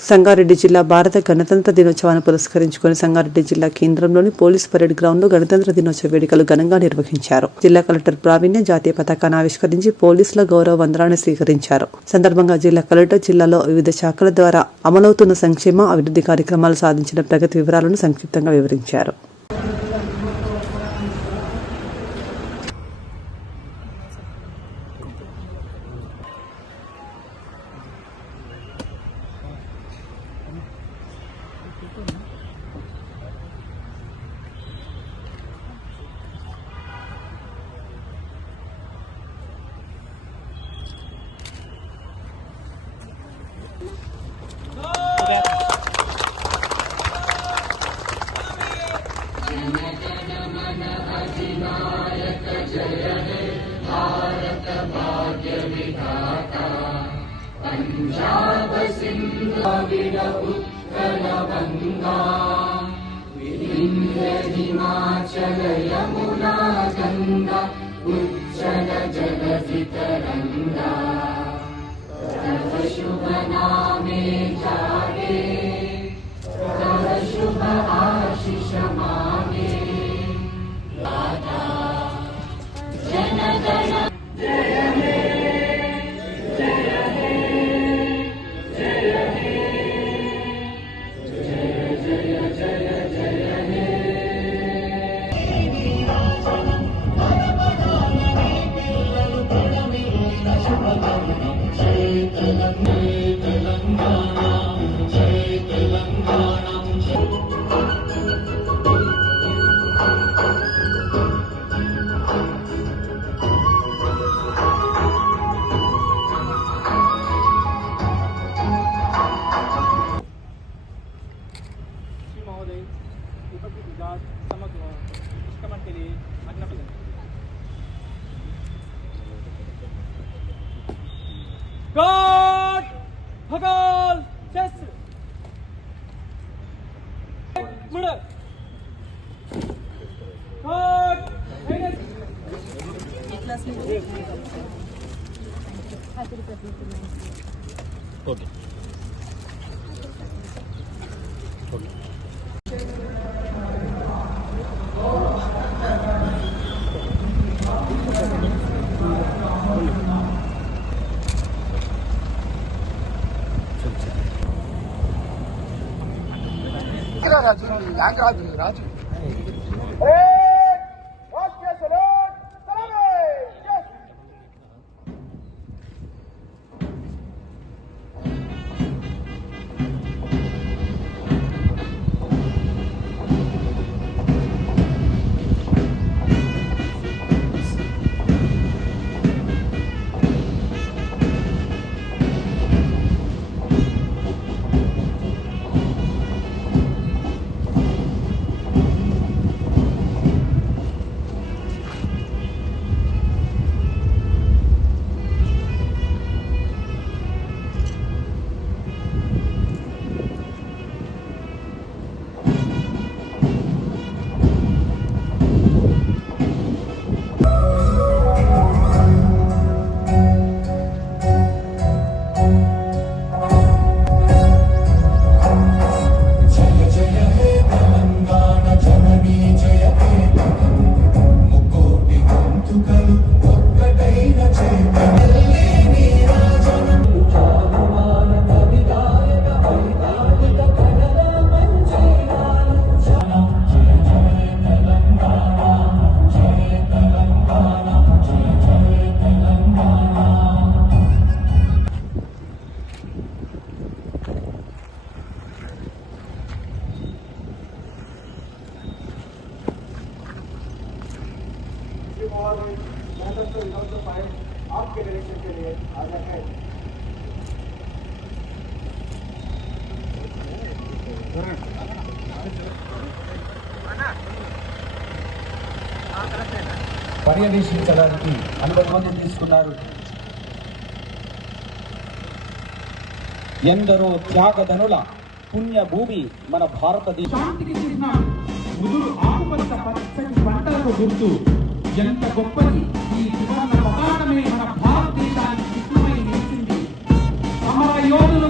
సంగారెడ్డి జిల్లా భారత గణతంత్ర దినోత్సవాన్ని పురస్కరించుకుని సంగారెడ్డి జిల్లా కేంద్రంలోని పోలీస్ పరేడ్ గ్రౌండ్లో గణతంత్ర దినోత్సవ వేడుకలు ఘనంగా నిర్వహించారు. జిల్లా కలెక్టర్ ప్రావీణ్య జాతీయ పతాకాన్ని ఆవిష్కరించి పోలీసుల గౌరవ వందనాన్ని స్వీకరించారు. సందర్భంగా జిల్లా కలెక్టర్ జిల్లాలో వివిధ శాఖల ద్వారా అమలవుతున్న సంక్షేమ అభివృద్ధి కార్యక్రమాలు సాధించిన ప్రగతి వివరాలను సంక్షిప్తంగా వివరించారు. 거기. 거기. 그래가지고는 양가지라지. श्री महोदय गणतंत्र दिनोत्सव परेड आपके डायरेक्शन के लिए आज्ञा है పర్యవేక్షించడానికి అనుమతి తీసుకున్నారు ఎందరో త్యాగధనుల పుణ్యభూమి మన భారతదేశం శాంతికి చిహ్నాలు ముదురు ఆకుపచ్చ పచ్చని పంటలకు గుర్తు ఎంత గొప్పది? ఈ త్రివర్ణ పతాకమే మన భారతదేశానికి చిహ్నమై నిలిచింది. అమర యోధులు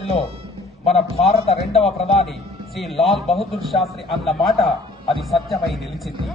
దేశంలో మన భారత రెండవ ప్రధాని శ్రీ లాల్ బహదూర్ శాస్త్రి అన్న మాట అది సత్యమై నిలిచింది.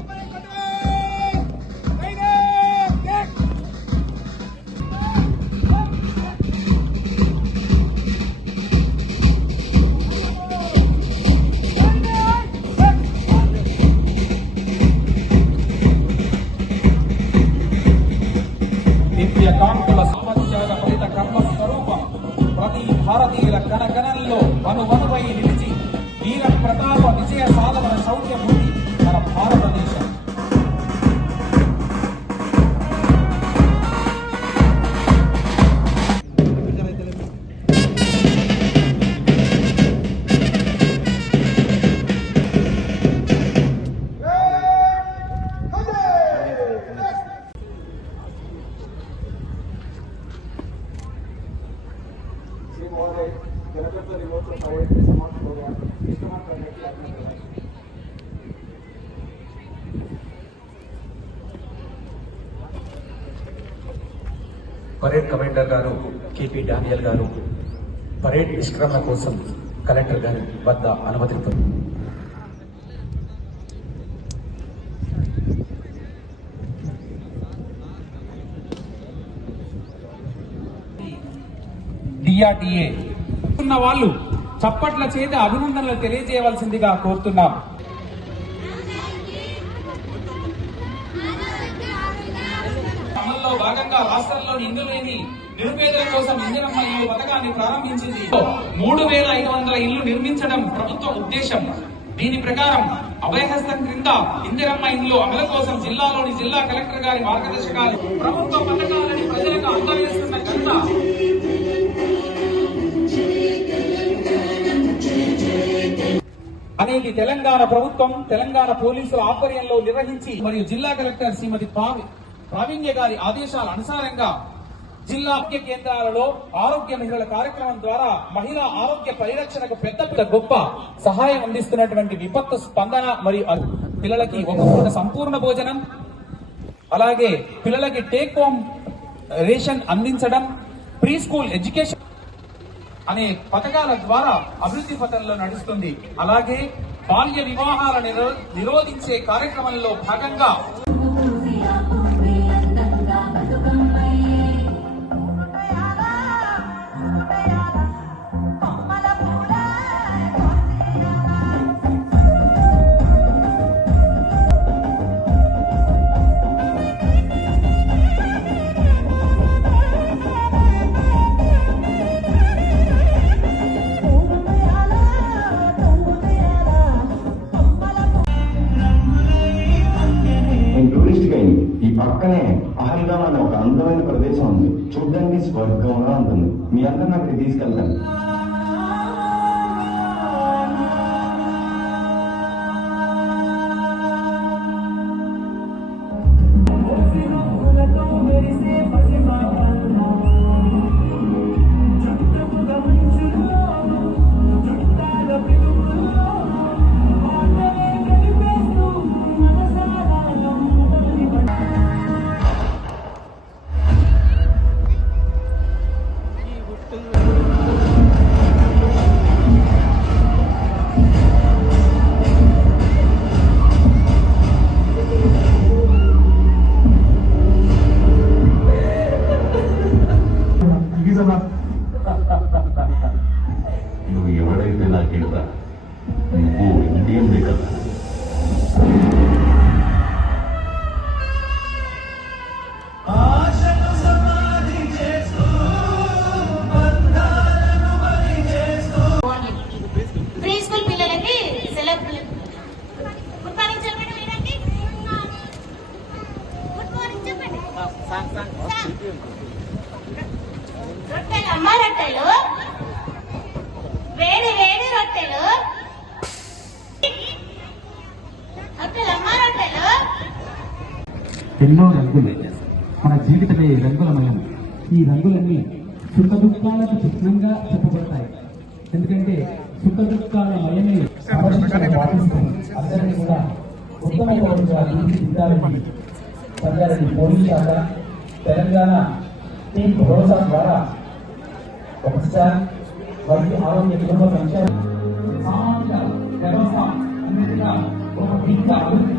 పరేడ్ కమాండర్ గారు కేపీ డానియల్ గారు పరేడ్ నిష్క్రమణ కోసం కలెక్టర్ గారి వద్ద అనుమతి డిఆర్డిఏ. ఉన్న వాళ్ళు చప్పట్ల చేత అభినందనలు తెలియజేయవలసిందిగా కోరుతున్నాం. భాగంగా రాష్ట్రంలోని ఇండ్లు లేని నిరుపేదల కోసం ఇందిరమ్మ ఇల్లు పథకాన్ని ప్రారంభించింది. మూడు వేల ఐదు వందల ఇల్లు నిర్మించడం ప్రభుత్వ ఉద్దేశం. దీని ప్రకారం అభయహస్తం క్రింద ఇందిరమ్మ ఇల్లు అమలు కోసం జిల్లాలోని జిల్లా కలెక్టర్ గారి మార్గదర్శకాలు ప్రభుత్వ పథకాలని ప్రజలకు అందజేస్తున్న ఘనత. అనేది తెలంగాణ ప్రభుత్వం తెలంగాణ పోలీసుల ఆధ్వర్యంలో నిర్వహించి మరియు జిల్లా కలెక్టర్ శ్రీమతి పావి ప్రావీణ్య గారి ఆదేశాల అనుసారంగా జిల్లా ఆరోగ్య కేంద్రాలలో ఆరోగ్య మహిళల కార్యక్రమం ద్వారా మహిళా ఆరోగ్య పరిరక్షణకు పెద్ద గొప్ప సహాయం అందిస్తున్నటువంటి విపత్తు స్పందన మరియు పిల్లలకి ఒక పూట సంపూర్ణ భోజనం అలాగే పిల్లలకి టేక్ హోమ్ రేషన్ అందించడం ప్రీ స్కూల్ ఎడ్యుకేషన్ అనే పథకాల ద్వారా అభివృద్ధి పథంలో నడుస్తుంది. అలాగే బాల్య వివాహాల నిరోధించే కార్యక్రమంలో భాగంగా నువ్వు ఎవడైతే నాకేంట్రా నువ్వు ఇండియన్ కదా ఎన్నో రంగులు మన జీవితమే రంగులమయం. ఈ రంగులన్నీ సుఖ దుఃఖాలకు చిహ్నంగా చెప్పబడతాయి. ఎందుకంటే సుఖ దుఃఖాల మయమే అందరినీ కూడా ఉత్తమ తీర్చిదిద్దాలని సంగారెడ్డి పోలీస్ శాఖ తెలంగాణ టీం భరోసా ద్వారా ఒకసారి వైద్య ఆరోగ్య కుటుంబ సంక్షేమ సామాజిక వ్యవస్థ అన్నట్టుగా ఒక విద్య అభివృద్ధి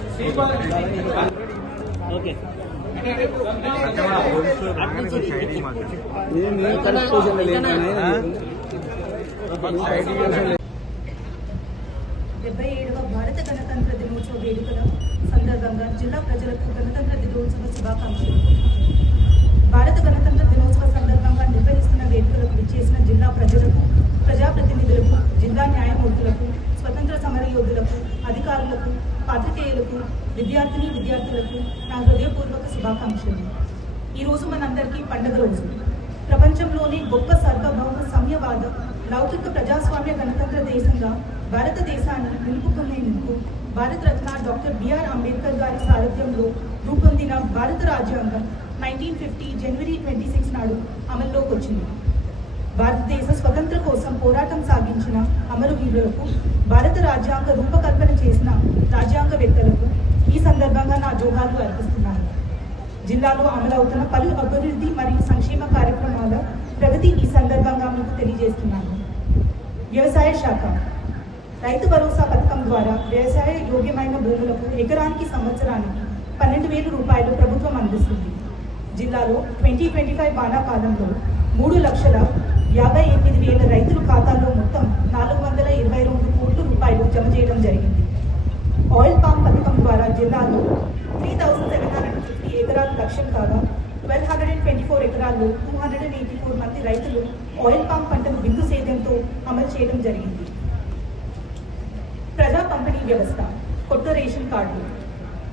డెబ్బై ఏడవ భారత గణతంత్ర దినోత్సవ వేడుకల సందర్భంగా జిల్లా ప్రజలకు గణతంత్ర దినోత్సవ శుభాకాంక్షలు. భారత గణతంత్ర దినోత్సవ సందర్భంగా నిర్వహిస్తున్న వేడుకలకు విచ్చేసిన జిల్లా ప్రజలకు ప్రజాప్రతినిధులకు జిల్లా న్యాయమూర్తులకు స్వతంత్ర సమర యోధులకు అధికారులకు పాత్రికేయులకు విద్యార్థిని విద్యార్థులకు నా హృదయపూర్వక శుభాకాంక్షలు. ఈరోజు మనందరికీ పండుగ రోజు. ప్రపంచంలోనే గొప్ప సార్వభౌమ సమయవాద లౌకిక ప్రజాస్వామ్య గణతంత్ర దేశంగా భారతదేశాన్ని నిలుపుకునేందుకు భారతరత్న డాక్టర్ బిఆర్ అంబేద్కర్ గారి సారథ్యంలో రూపొందిన భారత రాజ్యాంగం నైన్టీన్ ఫిఫ్టీ జనవరి ట్వంటీ సిక్స్ నాడు అమల్లోకి వచ్చింది. భారతదేశ స్వతంత్ర కోసం పోరాటం సాగించిన అమరవీరులకు భారత రాజ్యాంగ రూపకల్పన చేసిన రాజ్యాంగవేత్తలకు ఈ సందర్భంగా నా జోహాలు అర్పిస్తున్నాను. జిల్లాలో అమలవుతున్న పలు అభివృద్ధి మరియు సంక్షేమ కార్యక్రమాల ప్రగతి ఈ సందర్భంగా మీకు తెలియజేస్తున్నాను. వ్యవసాయ శాఖ. రైతు భరోసా పథకం ద్వారా వ్యవసాయ యోగ్యమైన భూములకు ఎకరానికి సంవత్సరానికి పన్నెండు వేల రూపాయలు ప్రభుత్వం అందిస్తుంది. జిల్లాలో ట్వంటీ ట్వంటీ ఫైవ్ వానాకాలంలో మూడు లక్షల యాభై ఎనిమిది వేల రైతుల ఖాతాల్లో మొత్తం నాలుగు వందల ఇరవై రెండు కోట్ల రూపాయలు జమ చేయడం జరిగింది. ఆయిల్ పామ్ పథకం ద్వారా జిల్లాలో three thousand seven hundred fifty ఎకరాలు లక్ష్యం కాగా twelve hundred and twenty four ఎకరాల్లో two hundred and eighty four మంది రైతులు ఆయిల్ పామ్ పంటను బిందు సేద్యంతో అమలు చేయడం జరిగింది. ప్రజా పంపిణీ వ్యవస్థ కొత్త రేషన్ కార్డులు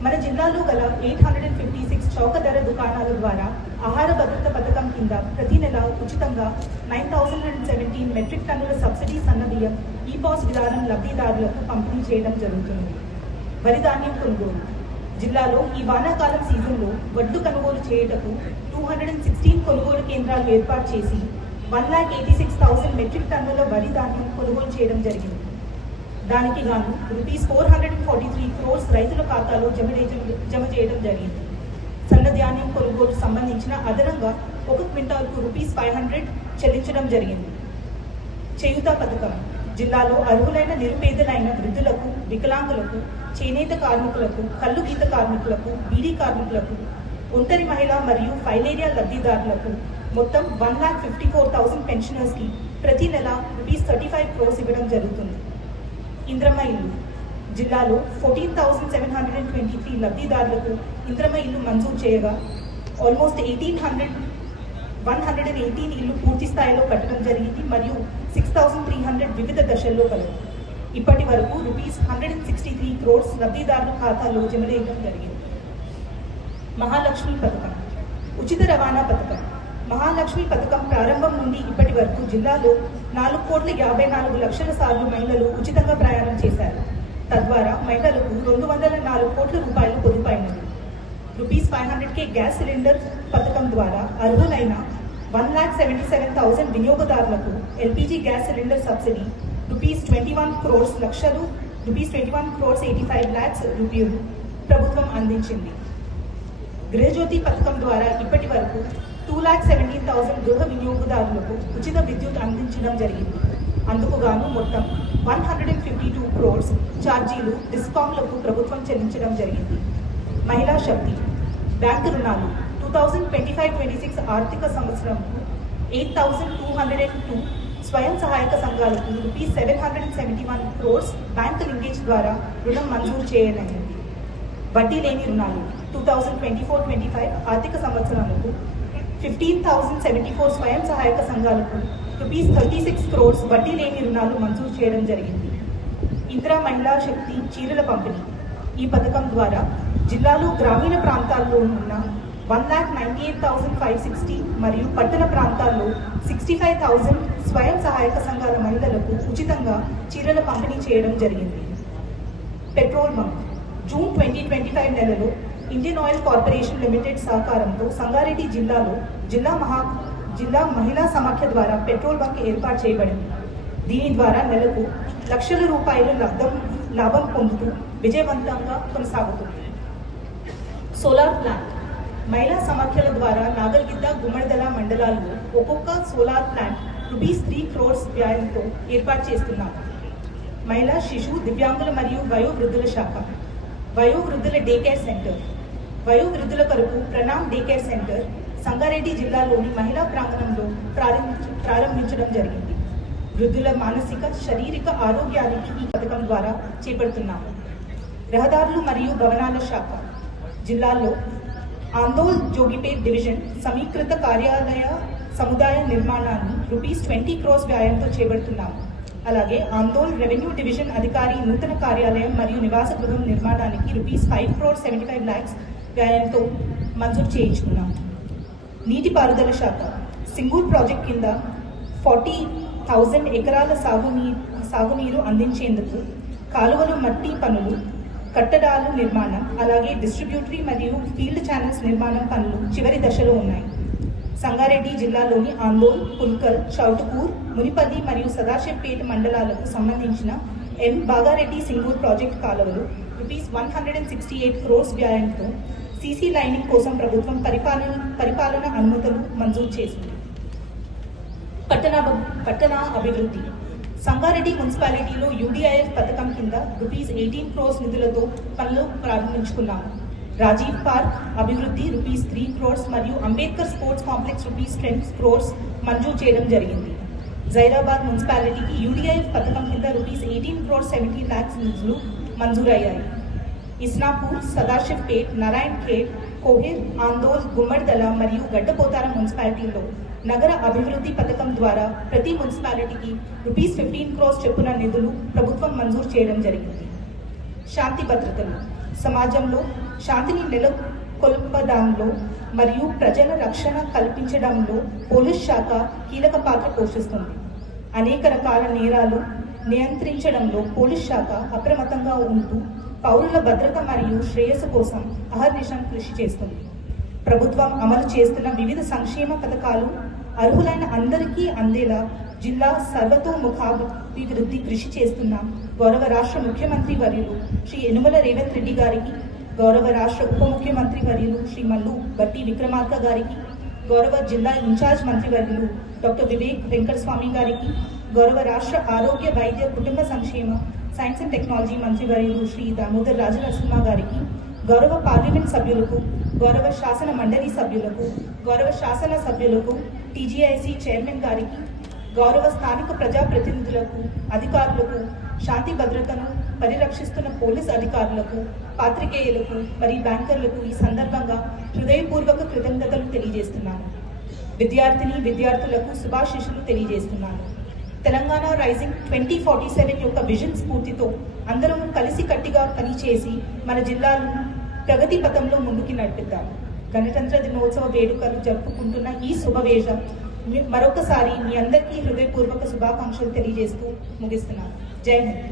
మన జిల్లాలో గల eight hundred and fifty six చౌక ధర దుకాణాల ద్వారా ఆహార భద్రత పథకం కింద ప్రతి నెల ఉచితంగా nine thousand and seventeen metric టన్నుల సబ్సిడీ సన్నబియ్యం ఈ పాస్ విధానం లబ్ధిదారులకు పంపిణీ చేయడం జరుగుతుంది. వరి ధాన్యం కొనుగోలు. జిల్లాలో ఈ వానాకాలం సీజన్లో వడ్లు కొనుగోలు చేయుటకు టూ హండ్రెడ్ అండ్ సిక్స్టీన్ కొనుగోలు కేంద్రాలు ఏర్పాటు చేసి one lakh eighty six thousand metric టన్నుల వరి ధాన్యం కొనుగోలు చేయడం జరిగింది. దానికి గాను rupees four hundred and forty three crores రైతుల ఖాతాలో జమ చేయడం జమ చేయడం జరిగింది. సన్న కొనుగోలు సంబంధించిన అదనంగా ఒక క్వింటాల్కు రూపీస్ ఫైవ్ హండ్రెడ్ చెల్లించడం జరిగింది. చేయుత పథకం. జిల్లాలో అర్హులైన నిరుపేదలైన వృద్ధులకు వికలాంగులకు చేనేత కార్మికులకు కళ్ళు గీత కార్మికులకు బీడీ కార్మికులకు ఒంటరి మహిళ మరియు ఫైలేరియా లబ్ధిదారులకు మొత్తం one lakh fifty four thousand పెన్షనర్స్కి ప్రతి నెల రూపీస్ థర్టీ ఫైవ్ క్రోర్స్ ఇవ్వడం జరుగుతుంది. ఇంద్రమ్మ ఇల్లు. జిల్లాలో fourteen thousand seven hundred and twenty three లబ్ధిదారులకు ఇంద్రమ ఇల్లు మంజూరు చేయగా almost eighteen hundred one hundred and eighteen ఇల్లు పూర్తి స్థాయిలో కట్టడం జరిగింది మరియు సిక్స్ థౌసండ్ త్రీ హండ్రెడ్ వివిధ దశల్లో కలదు ఇప్పటి వరకు rupees hundred and sixty three crores లబ్ధిదారుల ఖాతాలో జమ చేయడం జరిగింది. మహాలక్ష్మి పథకం. ఉచిత రవాణా పథకం. మహాలక్ష్మి పథకం ప్రారంభం నుండి ఇప్పటి వరకు జిల్లాలో నాలుగు కోట్ల యాభై నాలుగు లక్షల సార్లు మహిళలు ఉచితంగా ప్రయాణం చేశారు. తద్వారా మహిళలకు రెండు వందల నాలుగు కోట్ల రూపాయలు పొదుపైనది. రూపీస్ ఫైవ్ హండ్రెడ్ కే గ్యాస్ సిలిండర్ పథకం ద్వారా అర్హులైన one lakh seventy seven thousand వినియోగదారులకు LPG gas cylinder subsidy rupees twenty one crores లక్షలు rupees twenty one crores eighty five lakhs రూపాయలు ప్రభుత్వం అందించింది. గృహజ్యోతి పథకం ద్వారా ఇప్పటి వరకు టూ ల్యాక్ సెవెంటీన్ థౌసండ్ గృహ వినియోగదారులకు ఉచిత విద్యుత్ అందించడం జరిగింది. అందుకుగాను మొత్తం one hundred and fifty two crores ఛార్జీలు డిస్కామ్లకు ప్రభుత్వం చెల్లించడం జరిగింది. మహిళా శక్తి బ్యాంకు రుణాలు two thousand twenty five twenty six ఆర్థిక సంవత్సరంకు eight thousand two hundred and two స్వయం సహాయక సంఘాలకు rupees seven hundred and seventy one crores bank linkage ద్వారా రుణం మంజూరు చేయనైంది. వడ్డీ లేని రుణాలు two thousand twenty four twenty five ఆర్థిక సంవత్సరాలకు ఫిఫ్టీన్ థౌసండ్ సెవెంటీ ఫోర్ స్వయం సహాయక సంఘాలకు రూపీస్ థర్టీ సిక్స్ క్రోర్స్ వడ్డీ లేని రుణాలు మంజూరు చేయడం జరిగింది. ఇందిరా మహిళా శక్తి చీరల పంపిణీ. ఈ పథకం ద్వారా జిల్లాలో గ్రామీణ ప్రాంతాల్లో ఉన్న one lakh ninety eight thousand five sixty మరియు పట్టణ ప్రాంతాల్లో సిక్స్టీ ఫైవ్ థౌసండ్ స్వయం సహాయక సంఘాల మహిళలకు ఉచితంగా చీరల పంపిణీ చేయడం జరిగింది. Petrol bunk. June twenty twenty five నెలలో ఇండియన్ ఆయిల్ కార్పొరేషన్ లిమిటెడ్ సహకారంతో సంగారెడ్డి జిల్లాలో జిల్లా మహా జిల్లా మహిళా సమాఖ్య ద్వారా పెట్రోల్ బంక్ ఏర్పాటు చేయబడింది. దీని ద్వారా నెలకు లక్షల రూపాయల లబ్ధం లాభం పొందుతూ విజయవంతంగా కొనసాగుతుంది. Solar plant. మహిళా సమాఖ్యల ద్వారా నాగల్గిద్ద గుమ్మడిదల మండలాల్లో ఒక్కొక్క solar plant rupees three crores వ్యయంతో ఏర్పాటు చేస్తున్నాము మహిళా శిశు దివ్యాంగుల మరియు వయోవృద్ధుల శాఖ. వయోవృద్ధుల డే కేర్ సెంటర్. వయోవృద్ధుల కొరకు Pranam day care centre Sangareddy జిల్లాలోని మహిళా ప్రాంగణంలో ప్రారంభించ ప్రారంభించడం జరిగింది. వృద్ధుల మానసిక శారీరక ఆరోగ్యానికి ఈ పథకం ద్వారా చేపడుతున్నాము. రహదారులు మరియు భవనాల శాఖ. జిల్లాలో ఆందోళ్ జోగిపేట్ డివిజన్ సమీకృత కార్యాలయ సముదాయ నిర్మాణాన్ని రూపీస్ ట్వంటీ క్రోస్ వ్యయంతో చేపడుతున్నాము. అలాగే ఆందోళ్ రెవెన్యూ డివిజన్ అధికారి నూతన కార్యాలయం మరియు నివాస గృహం నిర్మాణానికి rupees five crore seventy five lakhs వ్యయంతో మంజూరు చేయించుకున్నాము. నీటిపారుదల శాఖ సింగూర్ ప్రాజెక్ట్ కింద ఫార్టీ థౌజండ్ ఎకరాల సాగునీ సాగునీరు అందించేందుకు కాలువలు మట్టి పనులు కట్టడాలు నిర్మాణం అలాగే డిస్ట్రిబ్యూటరీ మరియు ఫీల్డ్ ఛానల్స్ నిర్మాణం పనులు చివరి దశలో ఉన్నాయి. సంగారెడ్డి జిల్లాలోని ఆందోల్ పుల్కల్ చౌటుకూర్ మునిపల్లి మరియు సదాశివపేట మండలాలకు సంబంధించిన ఎం బాగారెడ్డి సింగూర్ ప్రాజెక్ట్ కాలువలు rupees one hundred and sixty eight crores వ్యయంతో సీసీ లైనింగ్ కోసం ప్రభుత్వం పరిపాలన పరిపాలన అనుమతులు మంజూరు చేసింది. పట్టణ పట్టణ అభివృద్ధి. సంగారెడ్డి మున్సిపాలిటీలో యూడిఐఎఫ్ పథకం కింద రూపీస్ ఎయిటీన్ క్రోర్స్ నిధులతో పనులు ప్రారంభించుకున్నాము రాజీవ్ పార్క్ అభివృద్ధి రూపీస్ త్రీ క్రోర్స్ మరియు Ambedkar sports complex rupees ten crores మంజూరు చేయడం జరిగింది. జైరాబాద్ మున్సిపాలిటీకి యూడిఐఎఫ్ పథకం కింద rupees eighteen crores seventy lakhs నిధులు మంజూరయ్యాయి. ఇస్నాపూర్ సదాశివ్పేట్ నారాయణ్ ఖేడ్ కోహిర్ ఆందోల్ గుమ్మడిదల మరియు గడ్డపోతార మున్సిపాలిటీలో నగర అభివృద్ధి పథకం ద్వారా ప్రతి మున్సిపాలిటీకి రూపీస్ ఫిఫ్టీన్ క్రోస్ చొప్పున నిధులు ప్రభుత్వం మంజూరు చేయడం జరిగింది. శాంతి భద్రతలు. సమాజంలో శాంతిని నెలకొల్పడంలో మరియు ప్రజల రక్షణ కల్పించడంలో పోలీస్ శాఖ కీలక పాత్ర పోషిస్తుంది. అనేక రకాల నేరాలు నియంత్రించడంలో పోలీస్ శాఖ అప్రమత్తంగా ఉంటూ పౌరుల భద్రత మరియు శ్రేయస్సు కోసం అహర్నిశం కృషి చేస్తుంది. ప్రభుత్వం అమలు చేస్తున్న వివిధ సంక్షేమ పథకాలు అర్హులైన అందరికీ అందేలా జిల్లా సర్వతోముఖాభివృద్ధి కృషి చేస్తున్న గౌరవ రాష్ట్ర ముఖ్యమంత్రి వర్యులు శ్రీ యనుమల రేవంత్ రెడ్డి గారికి గౌరవ రాష్ట్ర ఉప ముఖ్యమంత్రి వర్యులు శ్రీ మల్లు బట్టి విక్రమార్క గారికి గౌరవ జిల్లా ఇన్ఛార్జ్ మంత్రి వర్యులు డాక్టర్ వివేక్ వెంకటస్వామి గారికి గౌరవ రాష్ట్ర ఆరోగ్య వైద్య కుటుంబ సంక్షేమ సైన్స్ అండ్ టెక్నాలజీ మంత్రి వర్యులు శ్రీ దామోదర్ రాజనరసింహ గారికి గౌరవ పార్లమెంట్ సభ్యులకు గౌరవ శాసన మండలి సభ్యులకు గౌరవ శాసన సభ్యులకు టీజీఐసి చైర్మన్ గారికి గౌరవ స్థానిక ప్రజాప్రతినిధులకు అధికారులకు శాంతి భద్రతను పరిరక్షిస్తున్న పోలీస్ అధికారులకు పాత్రికేయులకు మరియు బ్యాంకర్లకు ఈ సందర్భంగా హృదయపూర్వక కృతజ్ఞతలు తెలియజేస్తున్నాను. విద్యార్థిని విద్యార్థులకు శుభాశిషులు తెలియజేస్తున్నాను. Telangana rising twenty forty seven యొక్క విజన్ స్ఫూర్తితో అందరం కలిసి కట్టిగా పనిచేసి మన జిల్లాను ప్రగతి పథంలో ముందుకు నడిపిద్దాం. గణతంత్ర దినోత్సవ వేడుకలు జరుపుకుంటున్న ఈ శుభవేష మరొకసారి మీ అందరికీ హృదయపూర్వక శుభాకాంక్షలు తెలియజేస్తూ ముగిస్తున్నాను. జై హింద్.